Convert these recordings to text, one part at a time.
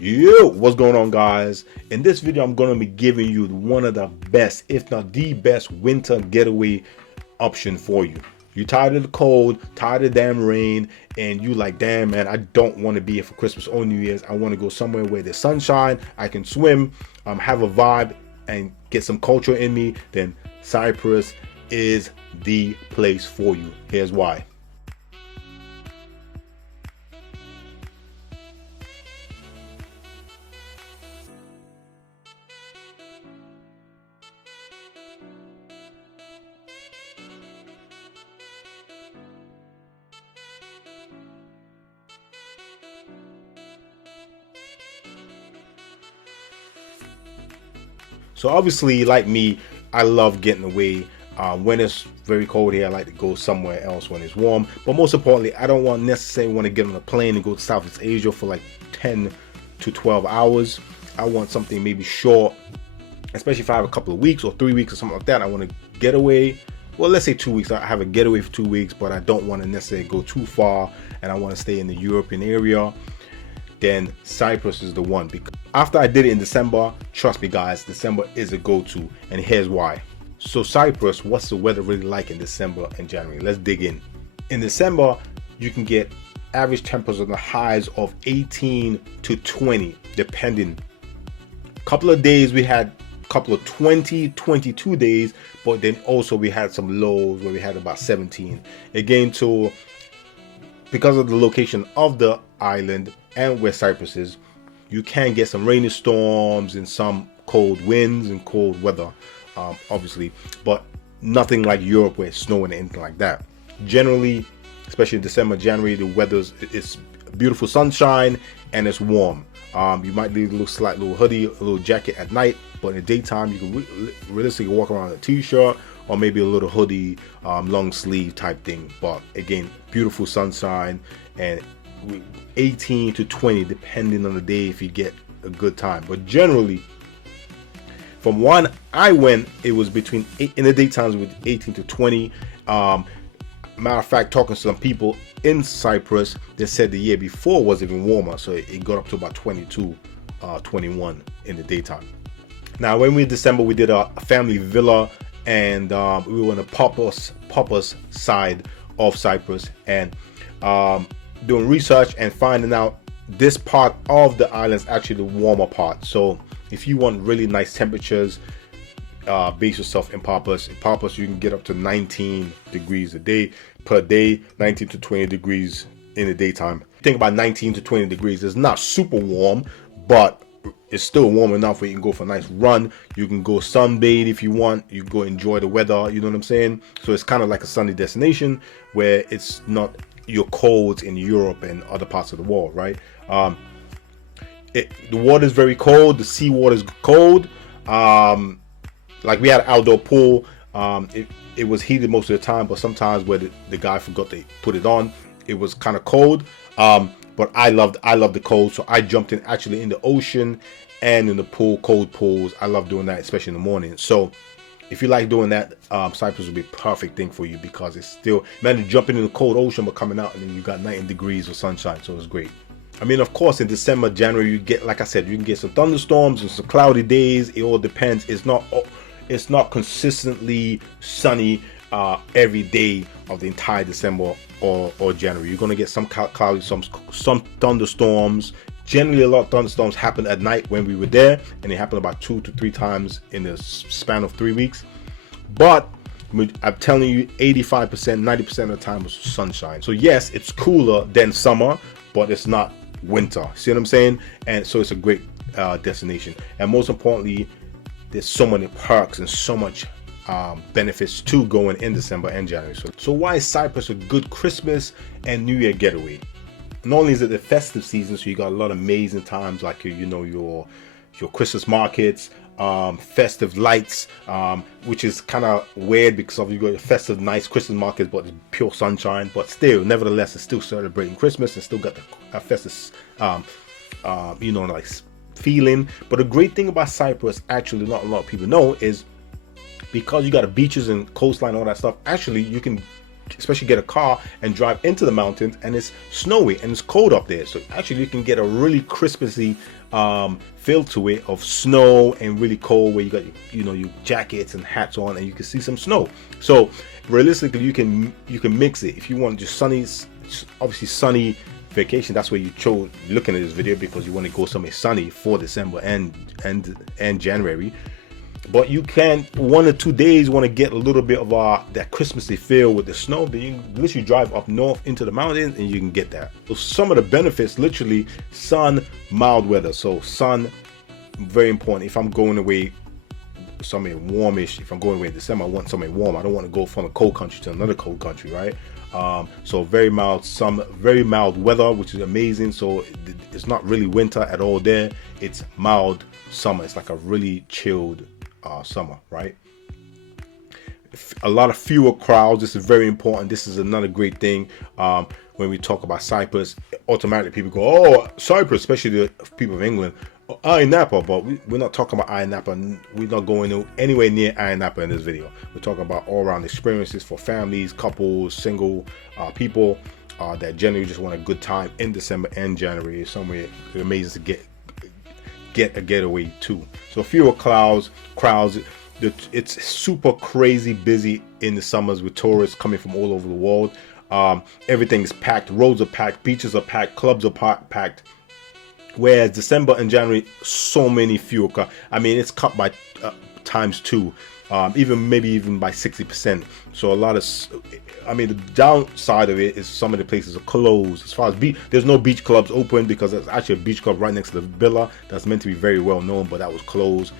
Yo, what's going on, guys? In this video, I'm going to be giving you one of the best, if not the best, winter getaway option for you. You're tired of the cold, tired of the damn rain, and you like, damn man, I don't want to be here for Christmas or New Year's. I want to go somewhere where there's sunshine, I can swim, have a vibe, and get some culture in me. Then Cyprus is the place for you. Here's why. So obviously, like me, I love getting away. When it's very cold here, I like to go somewhere else when it's warm. But most importantly, I don't necessarily want to get on a plane and go to Southeast Asia for like 10 to 12 hours. I want something maybe short, especially if I have a couple of weeks or 3 weeks or something like that. I want to get away. Well, let's say 2 weeks. I have a getaway for 2 weeks, but I don't want to necessarily go too far, and I want to stay in the European area. Then Cyprus is the one. Because after I did it in December, trust me guys, December is a go-to, and here's why. So Cyprus, what's the weather really like in December and January? Let's dig in. In December, you can get average temperatures on the highs of 18 to 20, depending. Couple of days we had a couple of 22 days, but then also we had some lows where we had about 17. Again, so because of the location of the island and where Cyprus is, you can get some rainy storms and some cold winds and cold weather, obviously, but nothing like Europe where it's snowing and anything like that. Generally, especially in December, January, the weather's it's beautiful sunshine and it's warm. You might need a little slight little hoodie, a little jacket at night, but in the daytime you can realistically walk around in a t-shirt or maybe a little hoodie, long sleeve type thing. But again, beautiful sunshine and 18 to 20 depending on the day if you get a good time. But generally, from one I went, it was between in the daytimes with 18 to 20. Matter of fact, talking to some people in Cyprus, they said the year before was even warmer, so it got up to about 22, 21 in the daytime. Now, when we in December, we did a family villa, and we were on the Popos side of Cyprus, and doing research and finding out this part of the island is actually the warmer part. So if you want really nice temperatures, base yourself in Popos. In Popos, you can get up to 19 degrees per day, 19 to 20 degrees in the daytime. Think about 19 to 20 degrees. It's not super warm, but it's still warm enough where you can go for a nice run. You can go sunbathe if you want. You can go enjoy the weather. You know what I'm saying? So it's kind of like a sunny destination where it's not your cold in Europe and other parts of the world, right? The water is very cold. The sea water is cold. Like we had an outdoor pool. It was heated most of the time, but sometimes where the guy forgot to put it on, it was kind of cold. But I loved the cold, so I jumped in actually in the ocean and in the pool, cold pools. I love doing that, especially in the morning. So if you like doing that, Cyprus would be a perfect thing for you because it's still, imagine jumping in the cold ocean but coming out and then you got 19 degrees of sunshine, so it's great. I mean, of course, in December, January, you get, like I said, you can get some thunderstorms and some cloudy days. It all depends. It's not consistently sunny every day of the entire December or January. You're gonna get some cloudy, some thunderstorms. Generally, a lot of thunderstorms happen at night when we were there, and it happened about 2 to 3 times in the span of 3 weeks. But I'm telling you, 85%, 90% of the time was sunshine. So yes, it's cooler than summer, but it's not winter. See what I'm saying? And so it's a great destination. And most importantly, there's so many perks and so much benefits to going in December and January. So why is Cyprus a good Christmas and New Year getaway? Not only is it the festive season, so you got a lot of amazing times like your Christmas markets, festive lights, which is kind of weird because of you got your festive nice Christmas markets, but it's pure sunshine. But still, nevertheless, it's still celebrating Christmas and still got the festive, like feeling. But the great thing about Cyprus, actually, not a lot of people know, is because you got the beaches and coastline and all that stuff. Actually, you can especially get a car and drive into the mountains, and it's snowy and it's cold up there. So actually you can get a really Christmassy feel to it of snow and really cold, where you got your jackets and hats on, and you can see some snow. So realistically, you can mix it if you want just sunny, obviously sunny vacation. That's where you chose looking at this video, because you want to go somewhere sunny for December and January. But you can 1 or 2 days want to get a little bit of that Christmassy feel with the snow, then you literally drive up north into the mountains and you can get that. So some of the benefits, literally sun, mild weather. So sun, very important. If I'm going away somewhere warmish, if I'm going away in December, I want somewhere warm. I don't want to go from a cold country to another cold country, right? So very mild very mild weather, which is amazing. So it's not really winter at all there. It's mild summer. It's like a really chilled summer, right? A lot of fewer crowds. This is very important. This is another great thing. When we talk about Cyprus, automatically people go, oh, Cyprus, especially the people of England, Ayia Napa. But we're not talking about Ayia Napa. We're not going anywhere near Ayia Napa in this video. We're talking about all around experiences for families, couples, single people that generally just want a good time in December and January. Somewhere amazing to get a getaway too. So fewer crowds. It's super crazy busy in the summers with tourists coming from all over the world. Everything is packed. Roads are packed. Beaches are packed. Clubs are packed. Whereas December and January, so many fewer cars. I mean, it's cut by times 2. Even by 60%. So a lot of, the downside of it is some of the places are closed. As far as there's no beach clubs open, because there's actually a beach club right next to the villa that's meant to be very well known, but that was closed.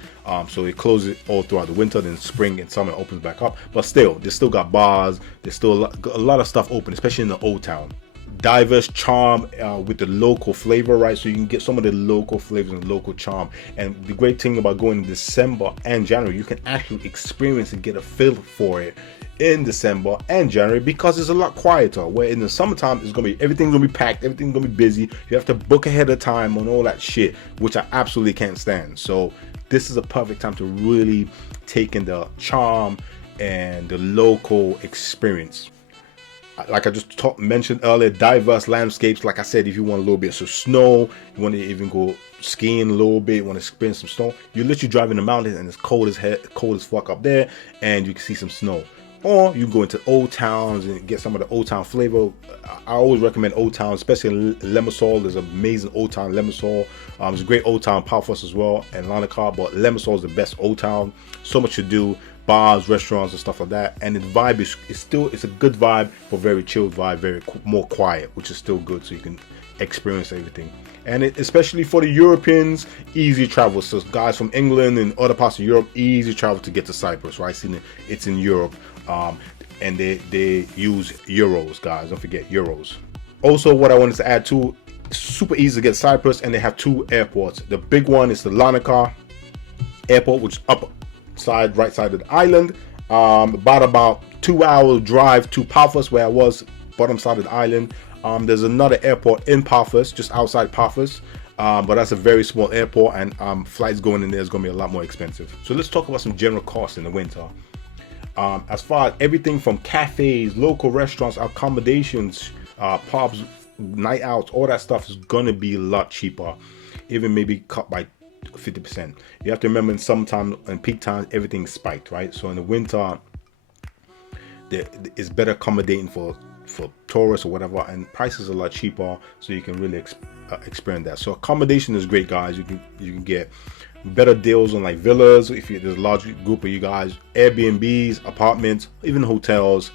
So it closes all throughout the winter, then spring and summer opens back up. But still, they still got bars. There's still a lot of stuff open, especially in the old town. Diverse charm with the local flavor, right? So you can get some of the local flavors and local charm. And the great thing about going in December and January, you can actually experience and get a feel for it in December and January, because it's a lot quieter. Where in the summertime, everything's gonna be packed, everything's gonna be busy. You have to book ahead of time on all that shit, which I absolutely can't stand. So this is a perfect time to really take in the charm and the local experience. Like I just mentioned earlier, diverse landscapes. Like I said, if you want a little bit of snow, you want to even go skiing a little bit, want to experience some snow, you literally drive in the mountains and it's cold as fuck up there, and you can see some snow. Or you can go into old towns and get some of the old town flavor. I always recommend old town, especially in Limassol. There's amazing old town Limassol. There's a great old town Paphos as well, and Larnaca, but Limassol is the best old town. So much to do. Bars, restaurants, and stuff like that, and the vibe it's a good vibe, but very chilled vibe, very more quiet, which is still good, so you can experience everything. And especially for the Europeans, easy travel. So guys from England and other parts of Europe, easy travel to get to Cyprus, right? It's in Europe, and they use euros, guys. Don't forget euros. Also, what I wanted to add too, super easy to get to Cyprus, and they have 2 airports. The big one is the Larnaca airport, which is right side of the island, about 2 hour drive to Paphos, where I was, bottom side of the island. There's another airport in Paphos, just outside Paphos, but that's a very small airport, and flights going in there is going to be a lot more expensive. So let's talk about some general costs in the winter. As far as everything from cafes, local restaurants, accommodations, pubs, night outs, all that stuff is going to be a lot cheaper, even maybe cut by 50%. You have to remember, in summertime and peak times, everything's spiked, right? So in the winter, it's better accommodating for tourists or whatever, and prices are a lot cheaper, so you can really experience that. So accommodation is great, guys. You can get better deals on like villas if there's a large group of you guys, Airbnbs, apartments, even hotels,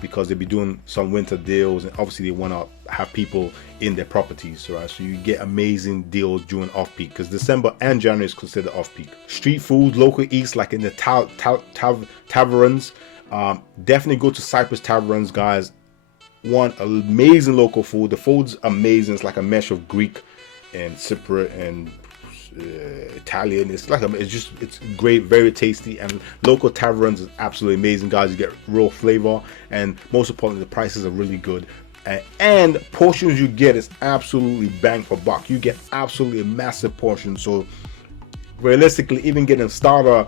because they'll be doing some winter deals, and obviously they want to have people in their properties, right? So you get amazing deals during off-peak, because December and January is considered off-peak. Street food, local eats, like in the taverns. Definitely go to Cyprus taverns, guys. One, amazing local food. The food's amazing. It's like a mesh of Greek and Cypriot and Italian. It's great, very tasty, and local taverns is absolutely amazing, guys. You get real flavor, and most importantly, the prices are really good, and portions you get is absolutely bang for buck. You get absolutely a massive portion. So realistically, even getting a starter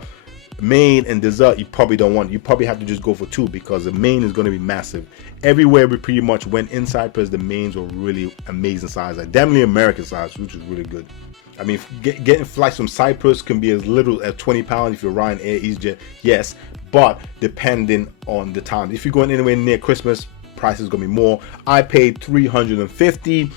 main and dessert, you probably don't want. You probably have to just go for two, because the main is going to be massive. Everywhere we pretty much went in Cyprus, the mains were really amazing size, like definitely American size, which is really good. I mean, getting flights from Cyprus can be as little as £20 if you're riding Air EasyJet, yes, but depending on the time. If you're going anywhere near Christmas, price is going to be more. I paid $350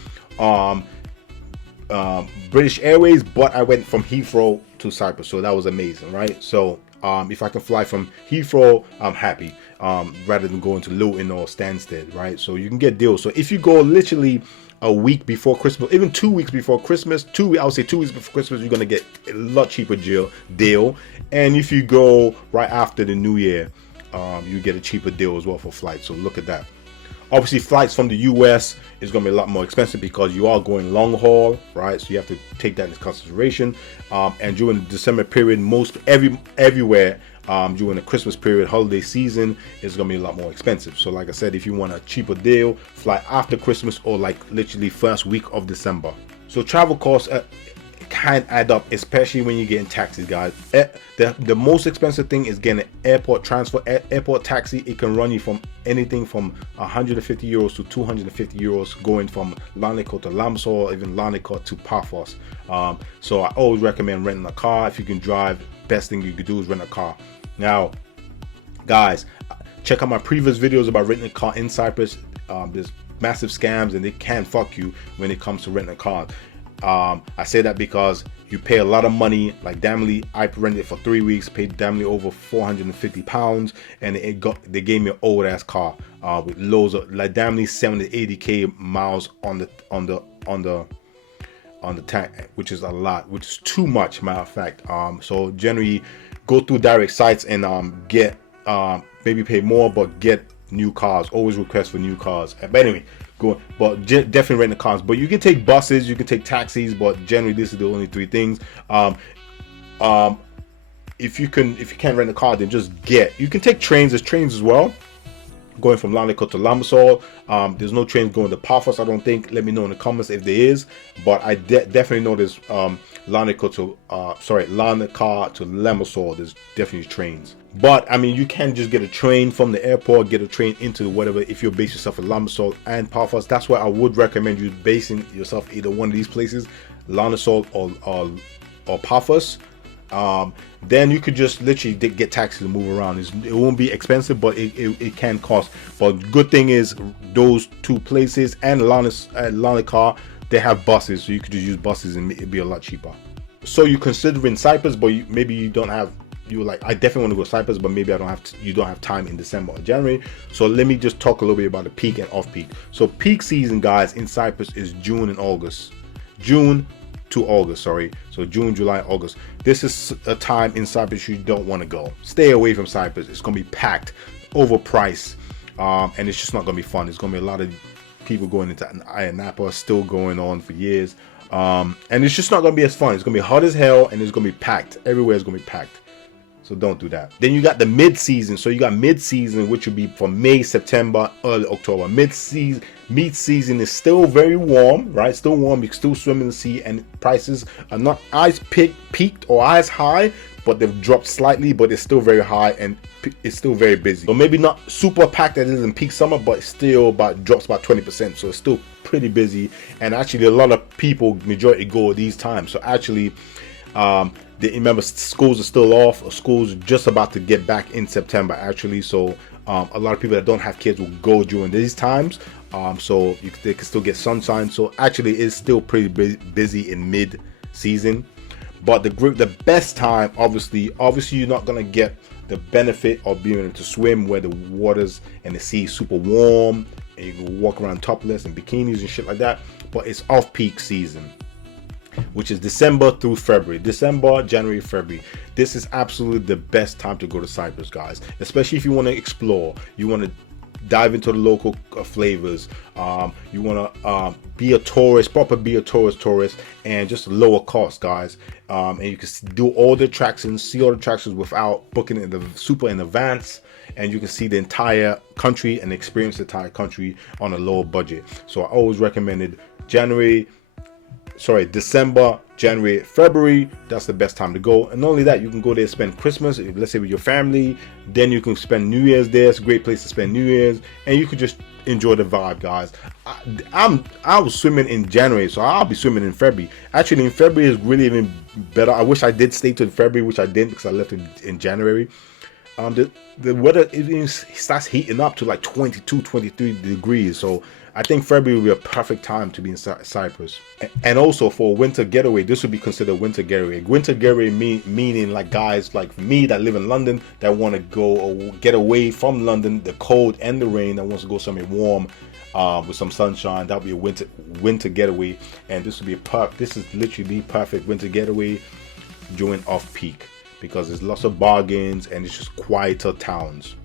British Airways, but I went from Heathrow to Cyprus, so that was amazing, right? So if I can fly from Heathrow, I'm happy, rather than going to Luton or Stansted, right? So you can get deals. So if you go literally a week before Christmas, even 2 weeks before Christmas, I would say 2 weeks before Christmas, you're gonna get a lot cheaper deal. And if you go right after the New Year, you get a cheaper deal as well for flights. So look at that. Obviously, flights from the US is going to be a lot more expensive because you are going long haul, right? So you have to take that into consideration. And during the December period, everywhere during the Christmas period, holiday season, is going to be a lot more expensive. So like I said, if you want a cheaper deal, fly after Christmas or like literally first week of December. So travel costs can add up, especially when you're getting taxis, guys. The most expensive thing is getting an airport transfer, airport taxi. It can run you from anything from 150 euros to 250 euros going from Larnaca to Limassol, even Larnaca to Paphos. So I always recommend renting a car. If you can drive, best thing you could do is rent a car. Now, guys, check out my previous videos about renting a car in Cyprus. There's massive scams and they can fuck you when it comes to renting a car. I say that because you pay a lot of money. Like damnly, I rented it for 3 weeks, paid damnly over £450, and they gave me an old ass car with loads of like damnly 70 to 80k miles on the tank, which is a lot, which is too much, matter of fact. So generally go through direct sites and get maybe pay more but get new cars. Always request for new cars. But anyway, definitely rent the cars. But you can take buses, you can take taxis, but generally this is the only three things. If you can't rent a car, then you can take trains. There's trains as well going from Larnaca to Limassol. There's no trains going to Paphos, I don't think. Let me know in the comments if there is, but I definitely know there's Larnaca to Limassol. There's definitely trains. But I mean, you can just get a train from the airport, get a train into whatever. If you're basing yourself in Limassol and Paphos, that's why I would recommend you basing yourself either one of these places, Limassol or Paphos. Then you could just literally get taxis and move around. It won't be expensive, but it can cost. But good thing is those two places and Larnaca, they have buses, so you could just use buses and it'd be a lot cheaper. So you're considering Cyprus, but maybe you don't have. You're like, I definitely want to go to Cyprus, but maybe you don't have time in December or January. So let me just talk a little bit about the peak and off peak. So peak season, guys, in Cyprus is June and August. June to August, sorry. So June, July, August. This is a time in Cyprus you don't want to go. Stay away from Cyprus. It's going to be packed, overpriced, and it's just not going to be fun. It's going to be a lot of people going into Napa, still going on for years. And it's just not going to be as fun. It's going to be hot as hell, and it's going to be packed. Everywhere is going to be packed. So don't do that. Then you got the mid-season. So you got mid-season, which would be from May, September, early October. Mid-season is still very warm, right? Still warm. You can still swim in the sea, and prices are not as peaked or as high, but they've dropped slightly, but it's still very high and it's still very busy. So maybe not super packed as it is in peak summer, but still drops about 20%. So it's still pretty busy. And actually a lot of people, majority go at these times. So actually, remember, schools are still off, or schools are just about to get back in September actually. So a lot of people that don't have kids will go during these times, so they can still get sunshine. So actually it's still pretty busy in mid-season. But the best time, obviously you're not gonna get the benefit of being able to swim where the waters and the sea is super warm and you can walk around topless and bikinis and shit like that. But it's off-peak season, which is December through February. December, January, February. This is absolutely the best time to go to Cyprus, guys. Especially if you want to explore, you want to dive into the local flavors, you want to be a tourist, be a tourist, and just lower cost, guys. And you can do all the attractions, see all the attractions without booking it super in advance. And you can see the entire country and experience the entire country on a lower budget. So I always recommended January, December, January, February, that's the best time to go. And not only that, you can go there, spend Christmas, let's say with your family. Then you can spend New Year's there. It's a great place to spend New Year's, and you could just enjoy the vibe, guys. I was swimming in January, so I'll be swimming in February. Actually, in February is really even better. I wish I did stay to February, which I didn't because I left in January. The weather even starts heating up to like 22, 23 degrees. So I think February will be a perfect time to be in Cyprus. And also for winter getaway, this would be considered winter getaway. Winter getaway meaning like guys like me that live in London that want to go or get away from London, the cold and the rain, that wants to go somewhere warm with some sunshine. That would be a winter getaway. And this would be this is literally the perfect winter getaway during off-peak, because there's lots of bargains and it's just quieter towns.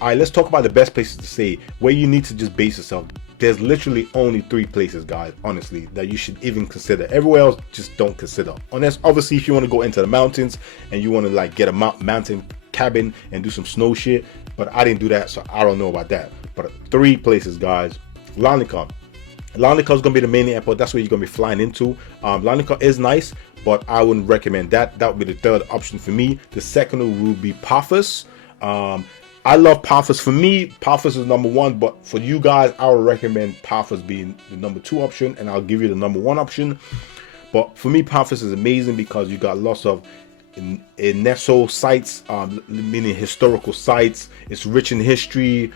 All right, let's talk about the best places to stay, where you need to just base yourself. There's literally only 3 places, guys, honestly, that you should even consider. Everywhere else, just don't consider. Unless, obviously, if you want to go into the mountains and you want to like get a mountain cabin and do some snow shit. But I didn't do that, so I don't know about that. But 3 places, guys. Larnaca. Larnaca is going to be the main airport. That's where you're going to be flying into. Larnaca is nice, but I wouldn't recommend that. That would be the 3rd option for me. The 2nd would be Paphos. I love Paphos. For me, Paphos is number 1, but for you guys, I would recommend Paphos being the number 2 option, and I'll give you the number 1 option. But for me, Paphos is amazing because you got lots of UNESCO sites, meaning historical sites. It's rich in history.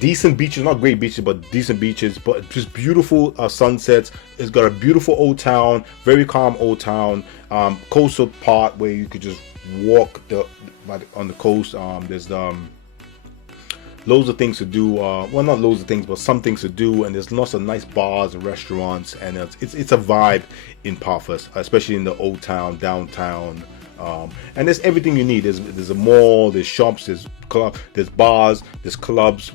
Decent beaches, not great beaches, but decent beaches, but just beautiful sunsets. It's got a beautiful old town, very calm old town, coastal part where you could just walk on the coast. There's loads of things to do. Well, not loads of things, but some things to do. And there's lots of nice bars and restaurants, and it's a vibe in Paphos, especially in the old town, downtown. And there's everything you need. There's a mall, there's shops, there's bars, there's clubs.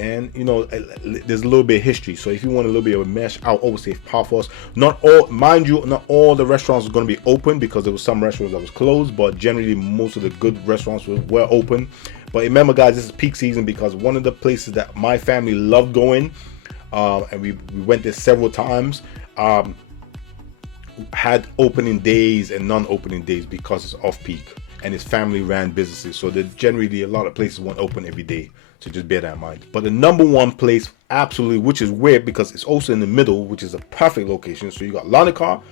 And you know, there's a little bit of history. So if you want a little bit of a mesh, I'll always say Paphos. Not all the restaurants are going to be open, because there was some restaurants that was closed, but generally most of the good restaurants were open. But remember, guys, this is peak season, because one of the places that my family loved going, and we went there several times, had opening days and non-opening days because it's off-peak and it's family-ran businesses. So there's generally a lot of places won't open every day. So just bear that in mind. But the number 1 place, absolutely, which is weird because it's also in the middle, which is a perfect location. So you got Larnaca,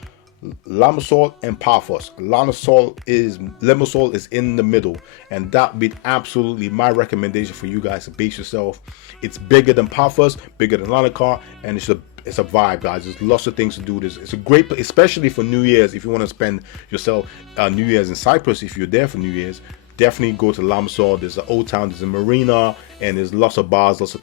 Limassol, and Paphos. Limassol is in the middle, and that would be absolutely my recommendation for you guys to base yourself. It's bigger than Paphos, bigger than Larnaca, and it's a vibe, guys. There's lots of things to do. It's a great place, especially for New Year's. If you want to spend yourself New Year's in Cyprus, if you're there for New Year's, definitely go to Limassol. There's an old town, there's a marina, and there's lots of bars, lots of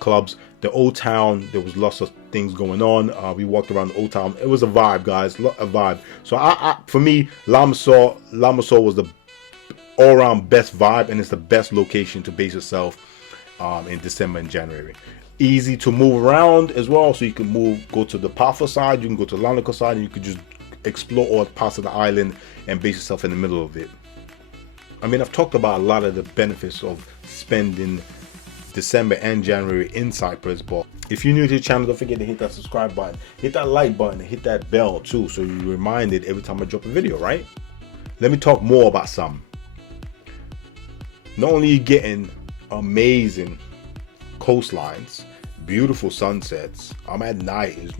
clubs. The old town, there was lots of things going on. We walked around the old town. It was a vibe, guys, a vibe. So for me, Limassol was the all-around best vibe, and it's the best location to base yourself in December and January. Easy to move around as well, so you can go to the Paphos side, you can go to the Larnaca side, and you can just explore all parts of the island and base yourself in the middle of it. I mean, I've talked about a lot of the benefits of spending December and January in Cyprus, but if you're new to the channel, don't forget to hit that subscribe button, hit that like button, and hit that bell too, so you're reminded every time I drop a video, right? Let me talk more about some. Not only are you getting amazing coastlines, beautiful sunsets, at night is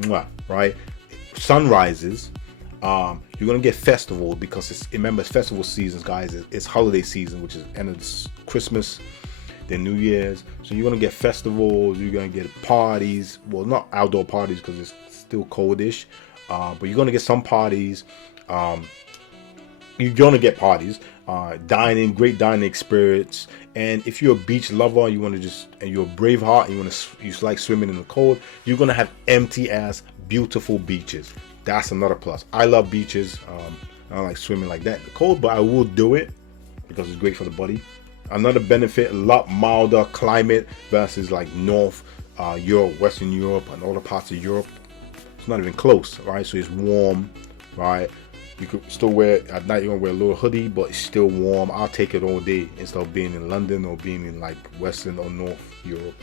right, sunrises, you're gonna get festival, because remember, it's festival seasons, guys. It's holiday season, which is end of Christmas, then New Year's. So you're gonna get festivals, you're gonna get parties. Well, not outdoor parties because it's still coldish, but you're gonna get some parties. You're gonna get parties, great dining experience. And if you're a beach lover, and you're a brave heart, and you like swimming in the cold, you're gonna have empty ass beautiful beaches. That's another plus. I love beaches. I don't like swimming like that in the cold, but I will do it because it's great for the body. Another benefit, a lot milder climate versus like North Europe, Western Europe, and all the parts of Europe. It's not even close, right? So it's warm, right? You could still wear, at night you want to wear a little hoodie, but it's still warm. I'll take it all day instead of being in London or being in like Western or North Europe.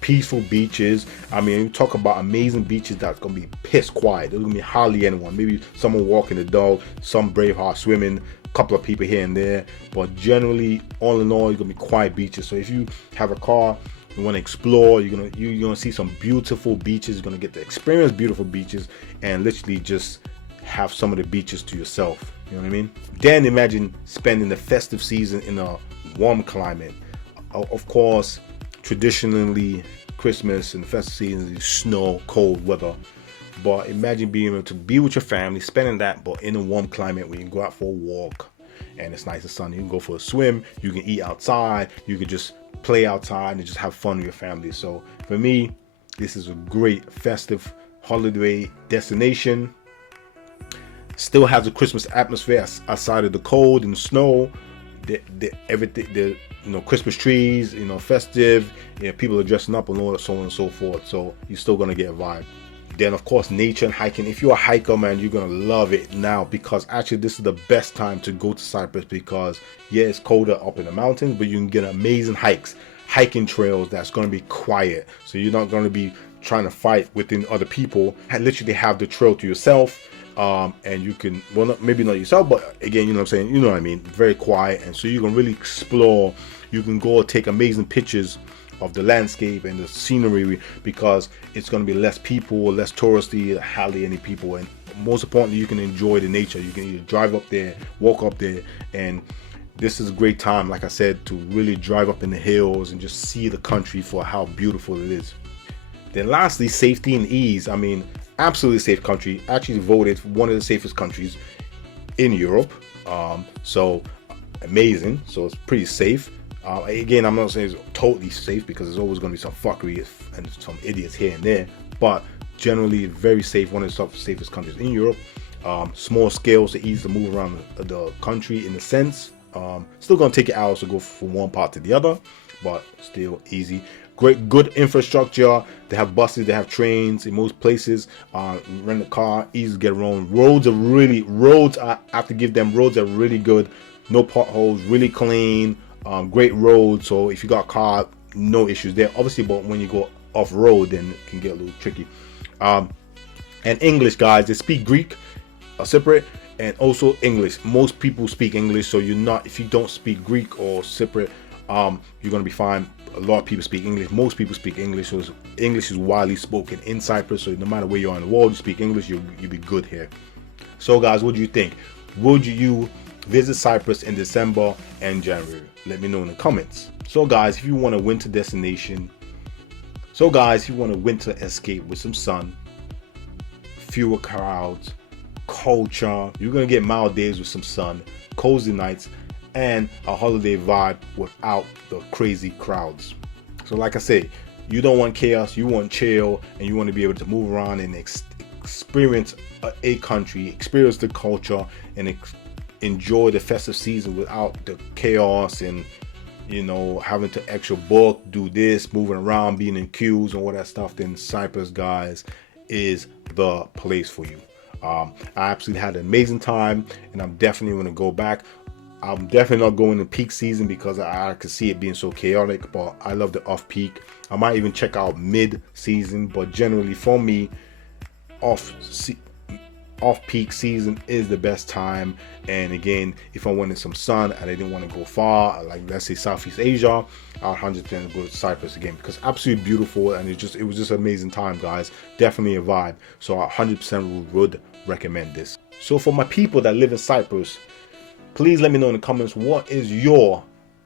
peaceful beaches. I mean, you talk about amazing beaches that's gonna be piss quiet. There's gonna be hardly anyone. Maybe someone walking the dog, some brave heart swimming, a couple of people here and there. But generally, all in all, it's gonna be quiet beaches. So if you have a car, you want to explore, you're gonna see some beautiful beaches. You're gonna get to experience beautiful beaches and literally just have some of the beaches to yourself. You know what I mean? Then imagine spending the festive season in a warm climate. Of course, traditionally Christmas and festive season is snow, cold weather. But imagine being able to be with your family, spending that, but in a warm climate where you can go out for a walk and it's nice and sunny. You can go for a swim, you can eat outside, you can just play outside and just have fun with your family. So for me, this is a great festive holiday destination. Still has a Christmas atmosphere outside of the cold and snow. Everything, Christmas trees, festive. People are dressing up and all that, so on and so forth. So you're still gonna get a vibe. Then of course, nature and hiking. If you're a hiker, man, you're gonna love it now, because actually this is the best time to go to Cyprus, because yeah, it's colder up in the mountains, but you can get amazing hikes, hiking trails that's gonna be quiet. So you're not gonna be trying to fight within other people. Literally have the trail to yourself. And you can, well, maybe not yourself, but again, you know what I'm saying, you know what I mean, very quiet. And so you can really explore. You can go take amazing pictures of the landscape and the scenery, because it's going to be less people, less touristy, hardly any people, and most importantly, you can enjoy the nature. You can either drive up there, walk up there, and this is a great time, like I said, to really drive up in the hills and just see the country for how beautiful it is. Then lastly, safety and ease. I mean, absolutely safe country. Actually voted one of the safest countries in Europe. So amazing. So it's pretty safe. Again, I'm not saying it's totally safe, because there's always going to be some fuckery and some idiots here and there. But generally, very safe. One of the safest countries in Europe. Small scale, so easy to move around the country in a sense. Still going to take you hours to go from one part to the other, but still easy. Good infrastructure. They have buses, they have trains in most places. Rent a car, easy to get around. Roads, I have to give them, roads are really good. No potholes, really clean. Great roads. So if you got a car, no issues there. Obviously, but when you go off road, then it can get a little tricky. And English, guys, they speak Greek, Cypriot, and also English. Most people speak English, so if you don't speak Greek or Cypriot, you're gonna be fine. A lot of people speak English. Most people speak English, so English is widely spoken in Cyprus. So no matter where you are in the world, you speak English, you'll be good here. So guys, what do you think? Would you visit Cyprus in December and January? Let me know in the comments. So guys, if you want a winter destination, winter escape with some sun, fewer crowds, culture, you're gonna get Maldives with some sun, cozy nights, and a holiday vibe without the crazy crowds. So like I say, you don't want chaos, you want chill, and you want to be able to move around and experience a country, experience the culture, and enjoy the festive season without the chaos and having to extra book, do this, moving around, being in queues and all that stuff. Then Cyprus, guys, is the place for you. I absolutely had an amazing time, and I'm definitely going to go back. I'm definitely not going in peak season, because I could see it being so chaotic, but I love the off peak. I might even check out mid season, but generally for me, off peak season is the best time. And again, if I wanted some sun and I didn't want to go far, like let's say Southeast Asia, I'll 100% go to Cyprus again, because absolutely beautiful, and it was just an amazing time, guys. Definitely a vibe. So I 100% would recommend this. So for my people that live in Cyprus, please let me know in the comments, what is your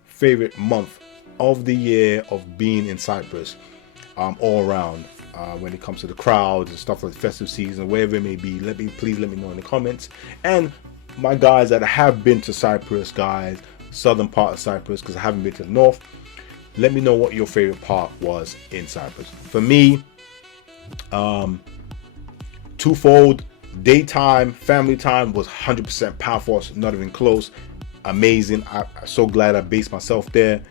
favorite month of the year of being in Cyprus, all around, when it comes to the crowds and stuff like the festive season, wherever it may be. Please let me know in the comments. And my guys that have been to Cyprus, guys, southern part of Cyprus, because I haven't been to the north, let me know what your favorite part was in Cyprus. For me, twofold. Daytime, family time was 100% power force, not even close. Amazing. I'm so glad I based myself there.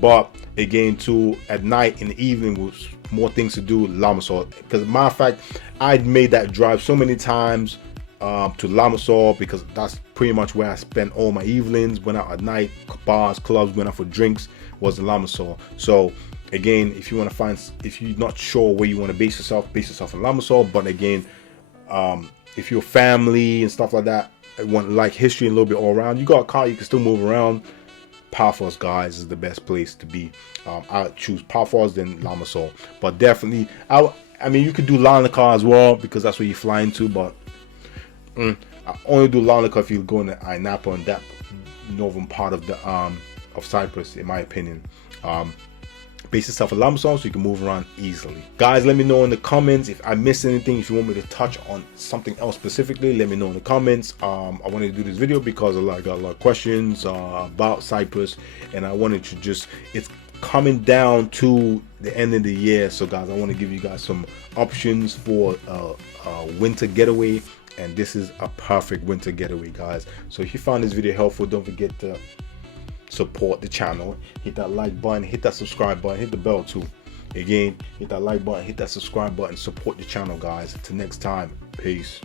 But again, too, at night, in the evening, was more things to do. Limassol, because matter of fact, I'd made that drive so many times to Limassol, because that's pretty much where I spent all my evenings. Went out at night, bars, clubs, went out for drinks, was in Limassol. So Again, if you want to find, if you're not sure where you want to base yourself in Limassol. But again, if you're family and stuff like that, want like history and a little bit all around, you got a car, you can still move around. Paphos, guys, is the best place to be. I choose Paphos than Limassol, but definitely, I mean, you could do Larnaca as well because that's where you fly into. But I only do Larnaca if you go in the Napa and that northern part of the of Cyprus, in my opinion. Base yourself a Limassol so you can move around easily. Guys, let me know in the comments if I missed anything. If you want me to touch on something else specifically, let me know in the comments. I wanted to do this video because I got a lot of questions about Cyprus, and I wanted to just, it's coming down to the end of the year, so guys, I want to give you guys some options for a winter getaway, and this is a perfect winter getaway, guys. So if you found this video helpful, don't forget to support the channel, hit that like button, hit that subscribe button, hit the bell too. Again, hit that like button, hit that subscribe button, support the channel, guys. Until next time, peace.